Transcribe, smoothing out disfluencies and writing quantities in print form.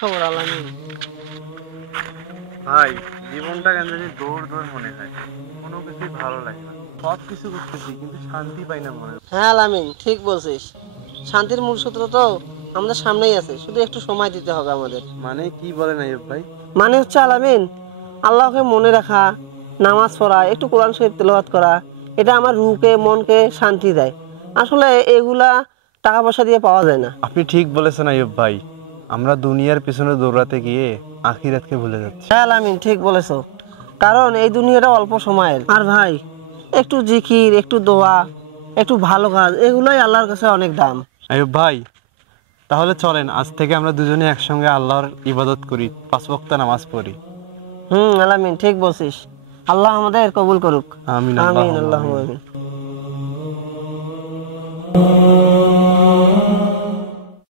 খবর আলামিন? ভাই, জীবনটা কেন জানি দৌড় দৌড় মনে হয়, কোনো কিছুই ভালো লাগে না। সব কিছু করতেছি কিন্তু শান্তি পাই না মনে। হ্যাঁ আলামিন, ঠিক বলছিস। শান্তির মূল সূত্র তো আমাদের সামনেই আছে, শুধু একটু সময় দিতে হবে আমাদের। মানে কি বলেন আইয়ুব ভাই? মানে হচ্ছে আলামিন, আল্লাহকে মনে রাখা, নামাজ পড়া, একটু কোরআন শরীফ তেলাওয়াত করা, এটা আমার রুহকে মনকে শান্তি দেয়। আসলে এগুলা টাকা পয়সা দিয়ে পাওয়া যায় না। আপনি ঠিক বলেছেন আইয়ুব ভাই, আমরা দুনিয়ার পিছনে দৌড়াতে গিয়ে আখিরাতকে ভুলে যাচ্ছি। হ্যাঁ আলামিন, ঠিক বলেছো। কারণ এই দুনিয়াটা অল্প সময়ের। আর ভাই, একটু জিকির, একটু দোয়া, একটু ভালো কাজ, এগুলোই আল্লাহর কাছে অনেক দাম। আইয়ুব ভাই, তাহলে চলেন আজ থেকে আমরা দুজনে একসঙ্গে আল্লাহর ইবাদত করি, 5 ওয়াক্ত নামাজ পড়ি। আলামিন, ঠিক বলছিস। আল্লাহ আমাদের কবুল করুক। আমিন, আমিন, আল্লাহুম্মা আল্লাহ আমিন। আমিন।